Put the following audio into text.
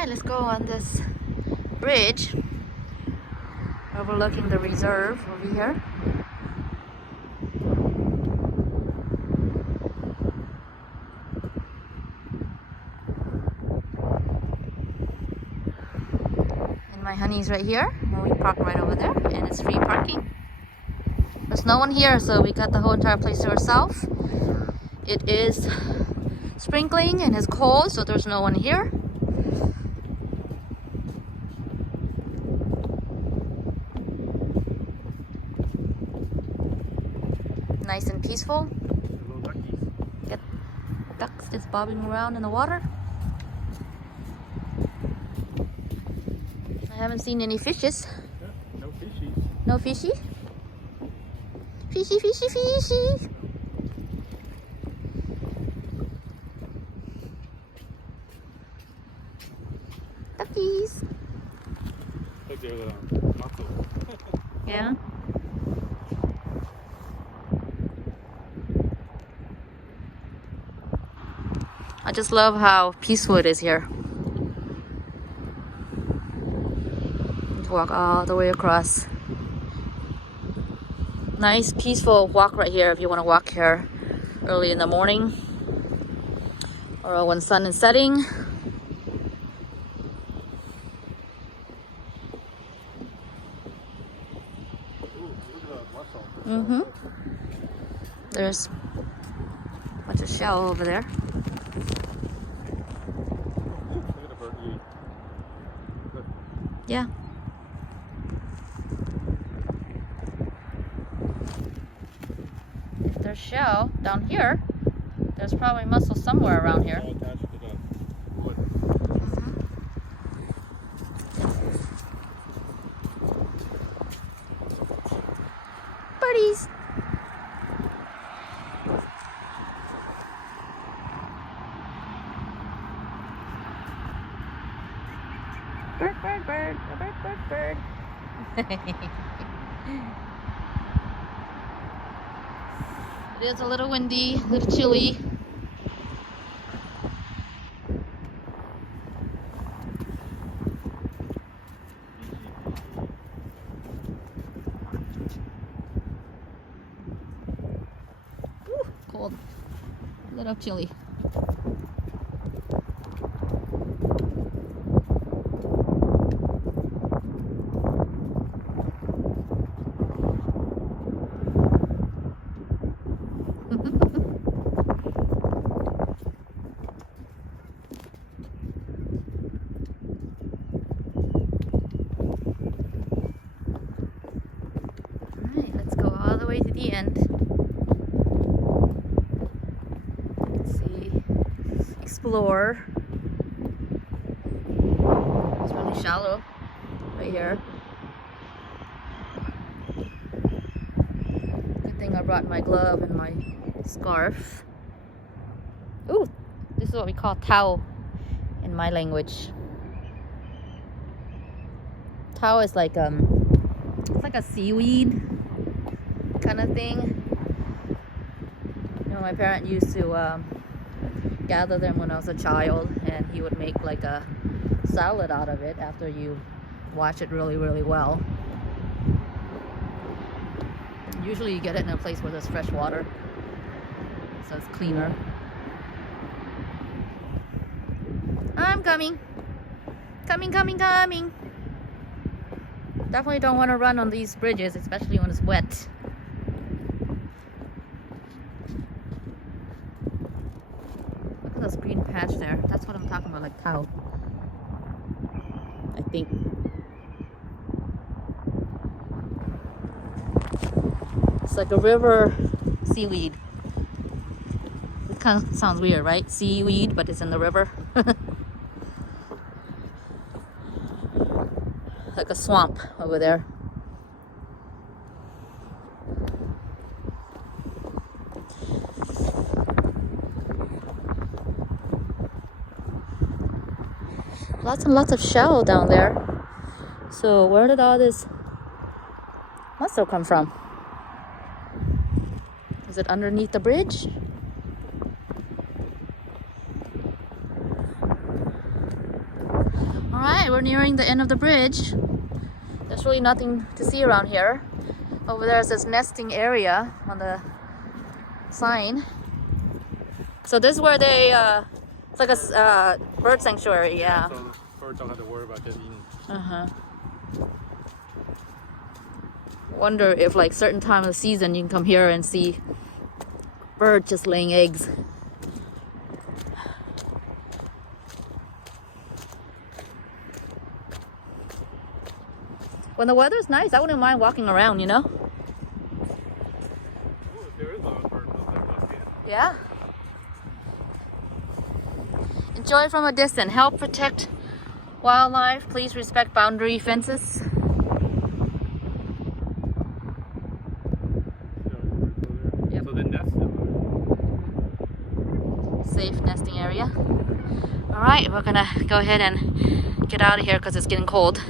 Alright, let's go on this bridge overlooking the reserve over here. And my honey's right here. And we park right over there, and it's free parking. There's no one here, so we got the whole entire place to ourselves. It is sprinkling and it's cold, so there's no one here. Nice and peaceful. Get ducks just bobbing around in the water. I haven't seen any fishes. Yeah, no fishies. No fishy? Fishy, fishy, fishy. Duckies. Look, there's a mussel. Yeah. I just love how peaceful it is here. Walk all the way across. Nice peaceful walk right here if you want to walk here early in the morning or when sun is setting. Ooh, look at that mussel. Mm-hmm. There's a bunch of shell over there. Look at the birdie. Look. Yeah. If there's shell down here, there's probably mussel somewhere around here. All attached to the wood. Birdies. Bird, bird, bird, a bird, bird, bird. It is a little windy, a little chilly. Ooh, cold. A little chilly. Alright, let's go all the way to the end. Let's see. Explore. It's really shallow right here. Good thing I brought my glove and my scarf. Ooh, this is what we call towel in my language. Towel is like it's like a seaweed kind of thing. You know, my parent used to gather them when I was a child, and he would make like a salad out of it after you wash it really, really well. Usually you get it in a place where there's fresh water, so it's cleaner. I'm coming. Coming, coming, coming. Definitely don't want to run on these bridges, especially when it's wet. Look at this green patch there. That's what I'm talking about, like cow. I think. It's like a river seaweed. It kind of sounds weird, right? Seaweed, but it's in the river. Like a swamp over there. Lots and lots of shell down there. So where did all this mussel come from? Is it underneath the bridge? Alright, we're nearing the end of the bridge. There's really nothing to see around here. Over there is this nesting area on the sign. So this is where they, it's like a bird sanctuary, yeah. So birds don't have to worry about getting eaten. Uh-huh. Wonder if like certain time of the season you can come here and see birds just laying eggs. When the weather's nice, I wouldn't mind walking around, you know? Oh, if there is a lot of birds, they'll look in. Yeah. Enjoy from a distance. Help protect wildlife. Please respect boundary fences. Yep. So the nest is Safe nesting area. All right, we're gonna go ahead and get out of here because it's getting cold.